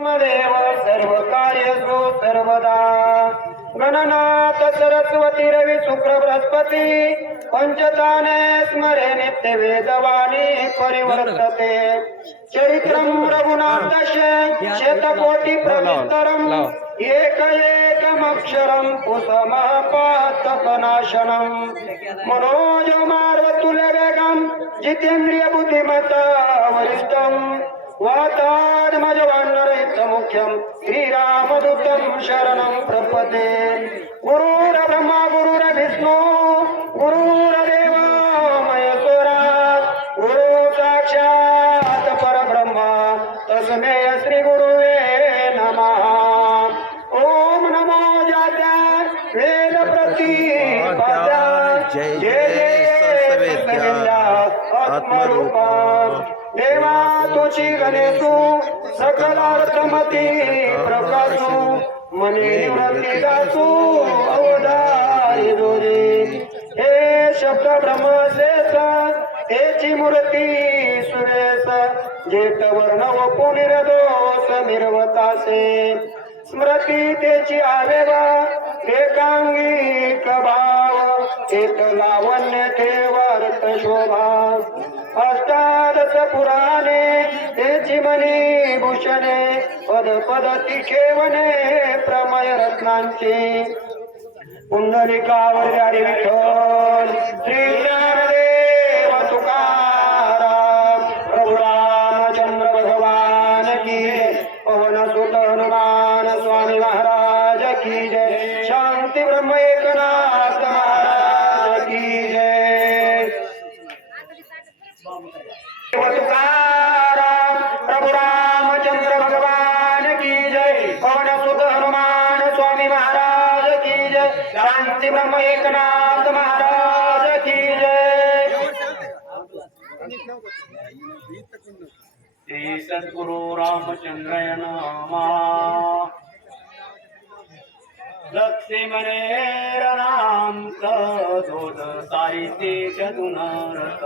देव सर्व कार्यसु सर्वदा। गणनाथ सरस्वती रवी शुक्र बृहस्पती पंचताने स्मरे नित्य वेदवाणी परिवर्तते। चरित्रं रघुनाथस्य शतकोटी प्रविस्तरम् एक एकमक्षरं कुसमपातकनाशनम् मनोजमार्वतुल्यवेगं जितेन्द्रिय बुद्धिमता वरिष्ठम्। वातात्मजवान्नरहितमुख्यं श्रीरामदूतं शरणं प्रपदे. गुरुर्ब्रह्मा गुरुर्विष्णु गुरुर्देव महेश्वरा गुरु साक्षात् परब्रह्म तस्मै श्रीगुरुवे नमः. ॐ नमो जात्या वेद प्रतिपदा जय आत्मरूपा देवा तुझी गणेशू सकलार्थमती प्रकाशू मने निवृत्ती दासू अवधारी हे शब्द हेची मूर्ती सुरेश जेत वर्ण व पुनिरदोष निर्वतासे स्मृती तेची आवेवा एकांगी कभा एक लावण्य ठेवार्थ शोभा. अष्टादश पुराणे तेची मनी भूषणे पद पद ठेवणे प्रमय रत्नांची. पुंडलिकावर विठ्ठल श्री एकनाथ महाराज की जय। श्री सद्गुरु रामचंद्रय नामा लक्ष्मणेरनाम दोध साहित्य चतुनरत।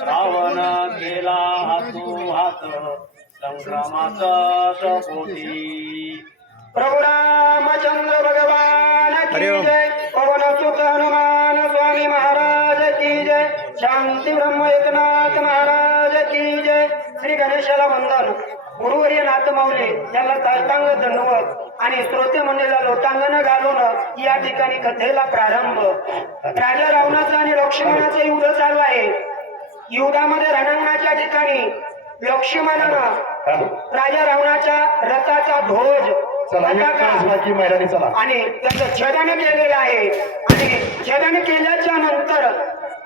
रावण केला हातू हात संग्रामाचा प्रभु रामचंद्र भगवान की. जय। पवन हनुमान स्वामी महाराज की जय। शांती ब्रह्म एकनाथ महाराज की जय। श्री गणेशाला वंदन। गुरु हे माऊली यांना साष्टांग दंडवत आणि श्रोते मंडळीला लोटांगण घालून या ठिकाणी कथेला प्रारंभ. राजा रावणाचं आणि लक्ष्मणाचं युद्ध चालू आहे. युद्धामध्ये रणांगणाच्या ठिकाणी लक्ष्मणानं राजा रावणाच्या रथाचा ध्वज मैदानी चला. आणि त्याचं छेदन केलेलं आहे. आणि छेदन केल्याच्यानंतर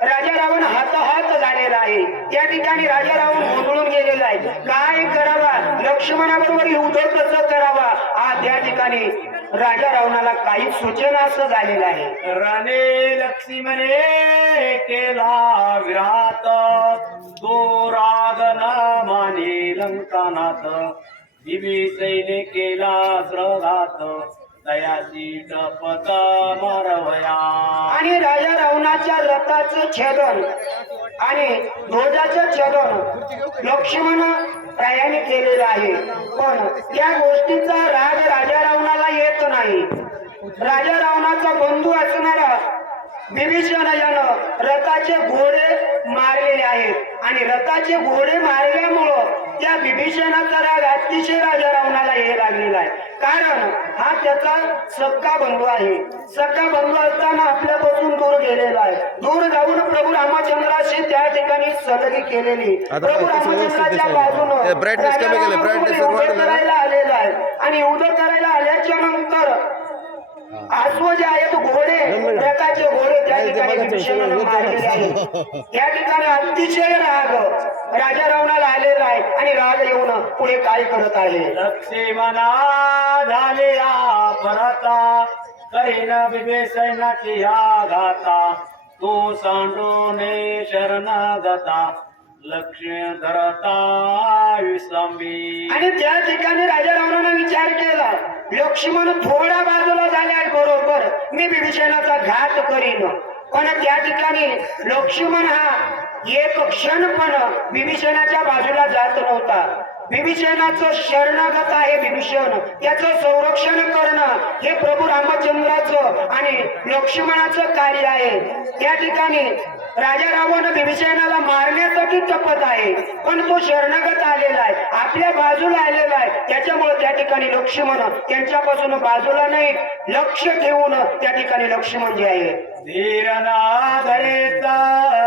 राजा रावण हाताहात झालेला आहे. त्या ठिकाणी राजा रावण गोंधळून गेलेला आहे. काय करावा? लक्ष्मणाबरोबर युद्ध कसं करावा? आज त्या ठिकाणी राजा रावणाला काही सूचना असं झालेलं आहे. राणे लक्ष्मणे केला विरात. तो राग न माने लंकानाथ दिवी केला श्रघात दयाची टपत मारवया. आणि राजा रावणाच्या रथाचं छेदन आणि ध्वजाचं छेदन लक्ष्मण प्रायाने केलेलं आहे. पण त्या गोष्टीचा राग राजा रावणाला येत नाही. राजा रावणाचा बंधू असणारा विभीषण यानं रथाचे घोडे मारलेले आहेत. आणि रथाचे घोडे मारल्यामुळं त्या विभीषणाचा राग अतिशय राजा रावणाला हे लागलेला आहे. कारण हा त्याचा सक्का बंधू आहे. सक्का बंधू असताना आपल्यापासून दूर गेलेला आहे. दूर जाऊन प्रभू रामचंद्राशी त्या ठिकाणी सलगी केलेली प्रभू रामचंद्राच्या. बाजूनं कमी केलं? करायला आलेला आहे. आणि उभं करायला आल्याच्यानंतर आसव जे आहेत घोडे रथाचे घोडे त्या ठिकाणी आहेत. त्या ठिकाणी अतिशय राग. राजा रावणाला आलेला आहे आणि राग येऊन पुढे काय करत आहे? लक्ष्मणा झाले या परता करीन विभीषणाची या घाता. तो सांडोने शरणागता धरता आणि त्या ठिकाणी राजा रावणाने विचार केला लक्ष्मण थोड्या बाजूला झाल्या बरोबर मी विभीषणाचा घात करीन. पण त्या ठिकाणी लक्ष्मण हा एक क्षण पण विभीषणाच्या बाजूला जात नव्हता. विभीषणाचं शरणागत आहे विभीषण त्याचं संरक्षण करणं हे प्रभू रामचंद्राचं आणि लक्ष्मणाचं कार्य आहे. त्या ठिकाणी राजा रावण विभीषणाला मारण्यासाठी तपत आहे? पण तो शरणागत आलेला आहे. आपल्या बाजूला आलेला आहे. त्याच्यामुळे त्या ठिकाणी लक्ष्मण त्यांच्यापासून बाजूला नाही लक्ष ठेवून त्या ठिकाणी लक्ष्मण जे आहे.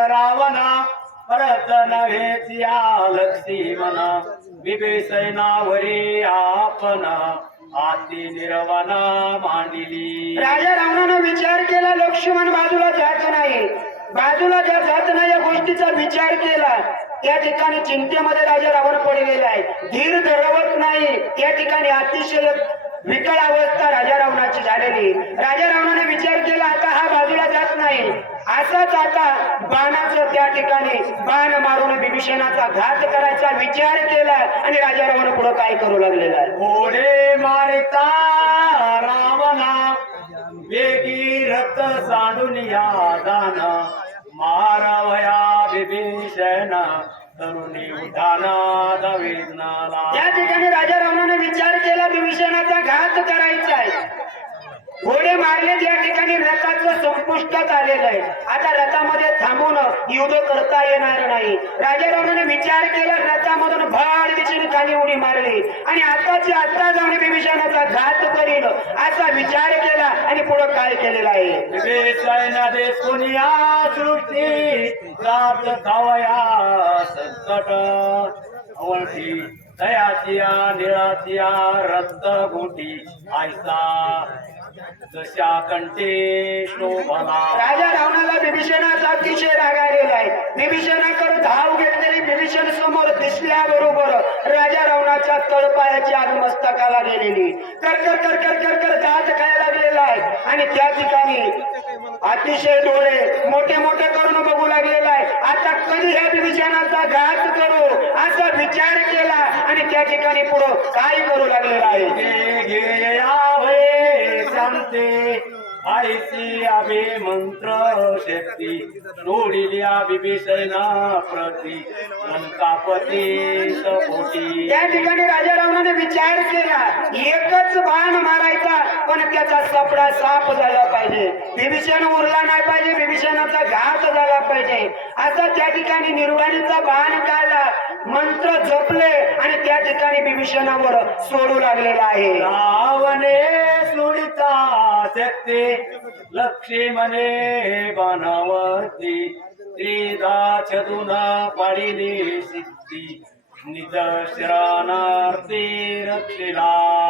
रावणा परत नव्हेच या लक्ष्मण. विभीषणावरी आपण मांडिली. राजा रावणानं विचार केला लक्ष्मण बाजूला जात नाही. बाजूला ज्या जात नाही या गोष्टीचा विचार केला त्या ठिकाणी चिंतेमध्ये राजा रावण पडलेला आहे. धीर धरवत नाही. त्या ठिकाणी अतिशय विकळ अवस्था राजा रावणाची झालेली. राजा रावणाने विचार केला आता हा बाजूला जात नाही. असाच आता बाणाचं त्या ठिकाणी बाण मारून विभीषणाचा घात करायचा विचार केला आणि राजा रावण पुढे काय करू लागलेला आहे? घोडे मारता रावणा वेगी रथ सांडून या दाना. मारवया विभीषण तरुणी उठाना दवेदनाला. या ठिकाणी राजा रामाने विचार केला विभीषणाचा घात करायचा आहे. घोडे मारले या ठिकाणी रथाचं संपुष्टात आलेलं आहे. आता रथामध्ये थांबून युद्ध करता येणार नाही. राजारामाने विचार केला रथामधून भाड दिशेने खाली उडी मारली. आणि आताची आता जाऊन विभीषणाचा घात करील असा विचार केला आणि पुढे काय केलेला आहे? विभीषण देशुनिया सृष्टी संकट. अवंती दयाचिया निळाचिया रक्त गोटी आयसा जशा कंठे शोभला राजा रावणाला विभीषणाचा अतिशय राग आलेला आहे. विभीषणाकडे धाव घेतलेली विभीषण समोर दिसल्याबरोबर राजा रावणाच्या तळपायाची आग मस्तकाला गेलेली कर कर कर कर कर कर दात काय लागलेला आहे. आणि त्या ठिकाणी अतिशय डोळे मोठे मोठे करून बघू लागलेला आहे. आता कधी ह्या विभीषणाचा घात करू? असा विचार केला आणि त्या ठिकाणी पुढं काय करू लागलेला आहे? गे गे यावे आईची आभे मंत्र शक्ती सोडिली विभीषणा प्रती लंकापती सपोटी. त्या ठिकाणी राजा रावणाने विचार केला. एकच बाण मारायचा पण त्याचा सपडा साफ झाला पाहिजे. विभीषण उरला नाही पाहिजे विभीषणाचा घात झाला पाहिजे. असा त्या ठिकाणी निर्वाणीचा बाण काढला. मंत्र जपले आणि त्या ठिकाणी विभीषणावर सोडू लागलेला आहे. रावणे सुडिता शक्ती लक्ष्मणे बनावती त्रिदा छदुना पाडिली सिद्धी.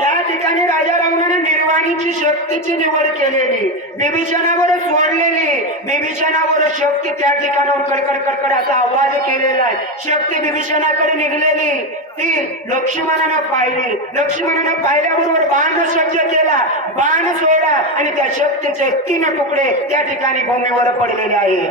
त्या ठिकाणी राजा रावणाने निर्वाणीची शक्तीची निवड केलेली. विभीषणावर सोडलेली. विभीषणावर शक्ती त्या ठिकाणावर कडकड कडकड असा आवाज केलेला आहे. शक्ती विभीषणाकडे निघलेली. ती लक्ष्मणानं पाहिली. लक्ष्मणानं पाहिल्याबरोबर बाण सज्ज केला. बाण सोडा आणि त्या शक्तीचे तीन तुकडे त्या ठिकाणी भूमीवर पडलेले आहे.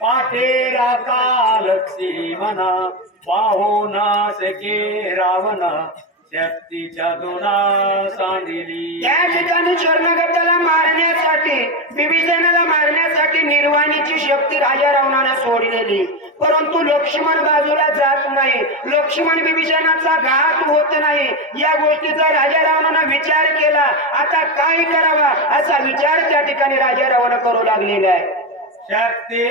पाठे काल सीमना पाहून सके रावण शक्तीच्या दोना सांडिली. या ठिकाणी शरणगताला मारण्यासाठी विभीषणाला मारण्यासाठी निर्वाणीची शक्ती राजा रावणाला सोडलेली. परंतु लक्ष्मण बाजूला जात नाही. लक्ष्मण विभीषणाचा घात होत नाही. या गोष्टीचा राजा रावणानं विचार केला. आता काय करावा असा विचार त्या ठिकाणी राजा रावण करू लागलेला आहे. शक्ती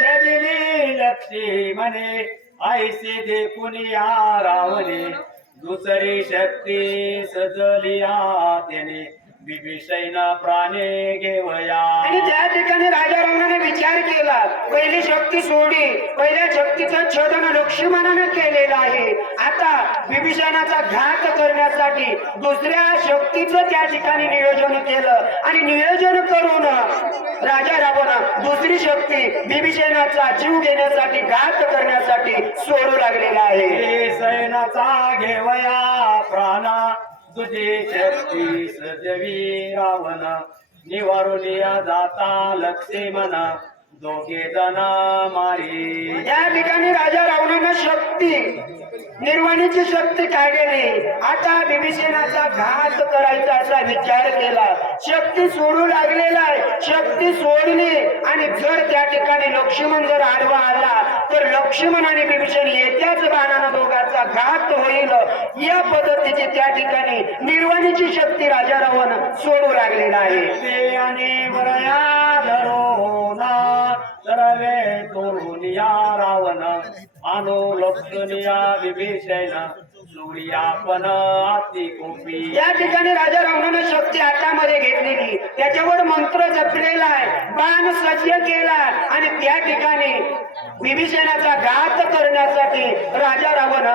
छदिली लक्ष्मणे ऐसे दे या रावणे. दुसरी शक्ती सजलिया त्याने. प्राणे घेवया। आणि त्या ठिकाणी राजा रावणाने विचार केला पहिली शक्ती सोडली पहिल्या शक्तीचं छदन लक्ष्मणाने केलेलं आहे. आता विभीषणाचा घात करण्यासाठी दुसऱ्या शक्तीचं त्या ठिकाणी नियोजन केलं. आणि नियोजन करून राजा रावण दुसरी शक्ती विभीषणाचा जीव घेण्यासाठी घात करण्यासाठी सोडू लागलेला आहे. सैनाचा घेवया प्राणा तुझी शक्ती सजवी रावण निवारुनिया जाता लक्ष्मण दोघे जना मारी. या ठिकाणी राजा रावणानं शक्ती निर्वाणीची शक्ती काय गेली आता विभीषणाचा घात करायचा असा विचार केला. शक्ती सोडू लागलेला आहे. शक्ती सोडली आणि जर त्या ठिकाणी लक्ष्मण जर आडवा आला तर लक्ष्मण आणि विभीषण येत्याच बाणानं दोघांचा घात होईल. या पद्धतीची त्या ठिकाणी निर्वाणीची शक्ती राजा रावण सोडू लागलेला आहे. आणि वरया धरोना सर्वे रावण. आणो लक्षणिया विभीषण सूर्यापन अति कोपी या ठिकाणी राजा रावणानं शक्ती हातामध्ये घेतलेली त्याच्यावर मंत्र जपलेला आहे बाण सज्ज केला आणि त्या ठिकाणी विभीषणाचा घात करण्यासाठी राजा रावण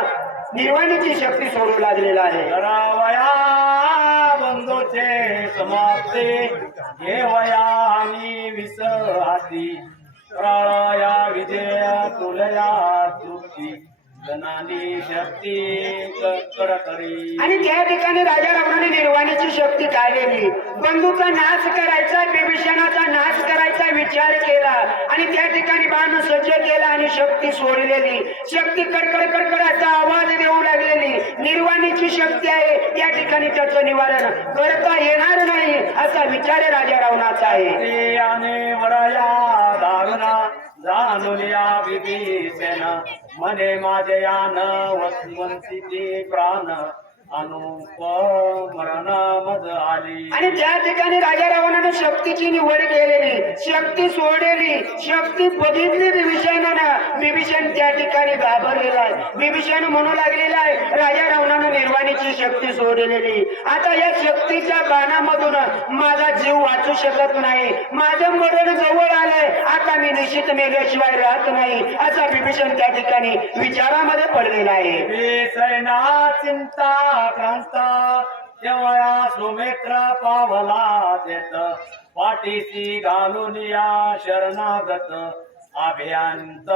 निर्वाणीची शक्ती सोडू लागलेला आहे. करावया बंधूचे समाप्ते घेवया आणि विस हाती विजया तुलया तृप्ती शक्ती आणि त्या ठिकाणी राजा रावणाने निर्वाणीची शक्ती काढलेली. बंधूचा नाश करायचा बिभीषणाचा नाश करायचा विचार केला. आणि त्या ठिकाणी बाण सज्ज केला आणि शक्ती सोडलेली. शक्ती कडकड कडकडाचा आवाज देऊ लागलेली. निर्वाणीची शक्ती आहे. या ठिकाणी त्याचं निवारण करता येणार नाही असा विचार राजा रावणाचा आहे. मने माझे यान वसवंती प्राण. अनुप आली. आणि ज्या ठिकाणी राजा रावणाने शक्तीची निवड केलेली शक्ती सोडलेली शक्ती बघितली विभीषणानं विभीषण त्या ठिकाणी घाबरलेला आहे. विभीषण म्हणू लागलेला आहे राजा रावणानं निर्वाणीची शक्ती सोडलेली. आता या शक्तीच्या बाणामधून माझा जीव वाचू शकत नाही. माझं मरण मी निश्चित मेल्याशिवाय राहत नाही असा विभीषण त्या ठिकाणी विचारामध्ये पडलेला आहे. चिंता क्रांता सुमित्र पावला तेत पाठीसी घालून या शरणागत अभियांत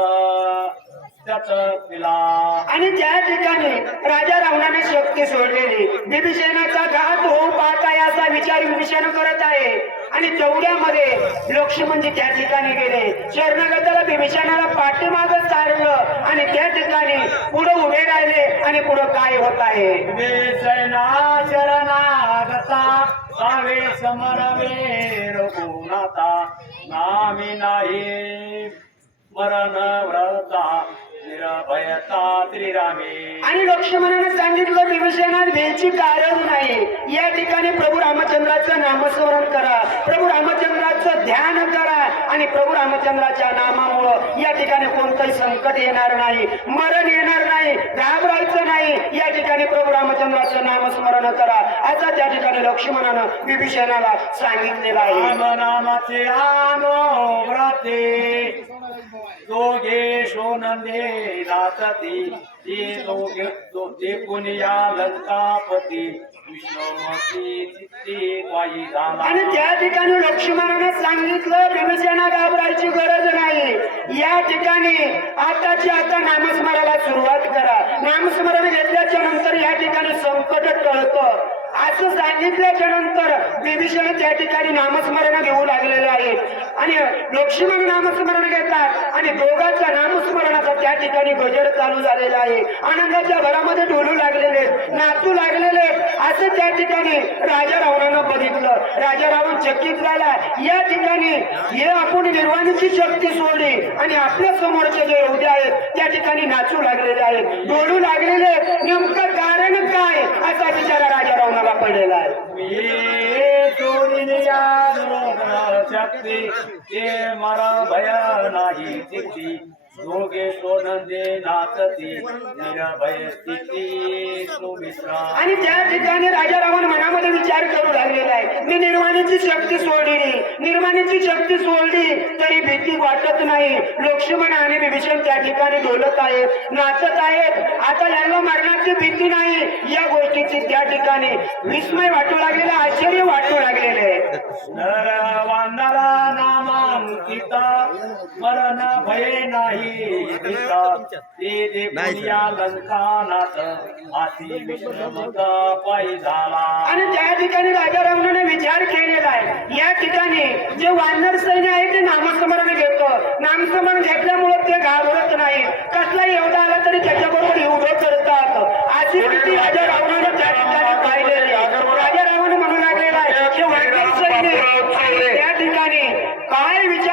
आणि त्या ठिकाणी राजा रावणाने शक्ती सोडलेली. विभीषणाचा घात होऊ पाहता असा विचार विभीषण करत आहे. आणि तेवढ्यामध्ये लक्ष्मणजी त्या ठिकाणी गेले. शरणगताला विभीषणाला पाठीमाग सारलं आणि त्या ठिकाणी पुढे उभे राहिले आणि पुढे काय होत आहे? नामी नाही मरण व्रता निरभयता त्रिरामे. आणि लक्ष्मणाने सांगितलं विभीषणात भीची कारण नाही. या ठिकाणी रामचंद्राचं नामस्मरण करा. प्रभू रामचंद्राचं ध्यान करा आणि प्रभू रामचंद्राच्या नामामुळं या ठिकाणी कोणतंही संकट येणार नाही मरण येणार नाही घाबरायचं नाही. या ठिकाणी प्रभू रामचंद्राचं नामस्मरण करा. असं त्या ठिकाणी लक्ष्मणानं विभीषणाला सांगितलेलं आहे. राम नामाचे नाचती ते दोघे ते पुनिया लंकापती विष्णुमती चित्ती वाई झाला आणि त्या ठिकाणी लक्ष्मणाने सांगितलं भीमसेना घाबरायची गरज नाही. या ठिकाणी आताची आता नामस्मराला सुरुवात करा. नामस्मरण घेतल्याच्या नंतर या ठिकाणी संकट टळतं. असं सांगितल्याच्या नंतर विभीषण त्या ठिकाणी नामस्मरण घेऊ लागलेलं आहे आणि लक्ष्मी नामस्मरण घेतात. आणि दोघांच्या नामस्मरणाचा त्या ठिकाणी गजर चालू झालेला आहे. आनंदाच्या भरामध्ये डोलू लागलेले नाचू लागलेले. असं त्या ठिकाणी राजा रावणानं बघितलं. राजा रावण चकित झाला. या ठिकाणी हे आपण निर्वाणीची शक्ती सोडली. आणि आपल्या समोरचे जे योद्धे आहेत त्या ठिकाणी नाचू लागलेले आहेत. डोलू लागलेले. नेमकं कारण काय? असा विचार राजा रावणाला पडलेला आहे. मी सोडीन या दुर्गुण शक्ती दोघे सोनंदे नाचती निरभय स्थिती आणि त्या ठिकाणी राजा रावण मनामध्ये विचार करू लागलेला आहे मी निर्वाणीची शक्ती सोडली निर्वाणीची शक्ती सोडली तरी भीती वाटत नाही. लक्ष्मण आणि विभीषण त्या ठिकाणी डोलत आहेत नाचत आहेत आता यांना मरणाची भीती नाही. या गोष्टीची त्या ठिकाणी विस्मय वाटू लागलेलं आश्चर्य वाटू लागलेलं आहे. अंकिता मरण भय नाही. आणि त्या ठिकाणी राजा रावणाने विचार केलेला आहे. या ठिकाणी जे वानर सैन्य आहे ते नामस्मरण घेत. नामस्मरण घेतल्यामुळे ते घाबरत नाही कसला एवढा आला तरी त्याच्याबरोबर युद्ध करतात. अशी भीती राजा रावणाने त्या ठिकाणी पाहिलेली राजा रावण म्हणू लागलेला आहे की वानर सैन्य काय विचार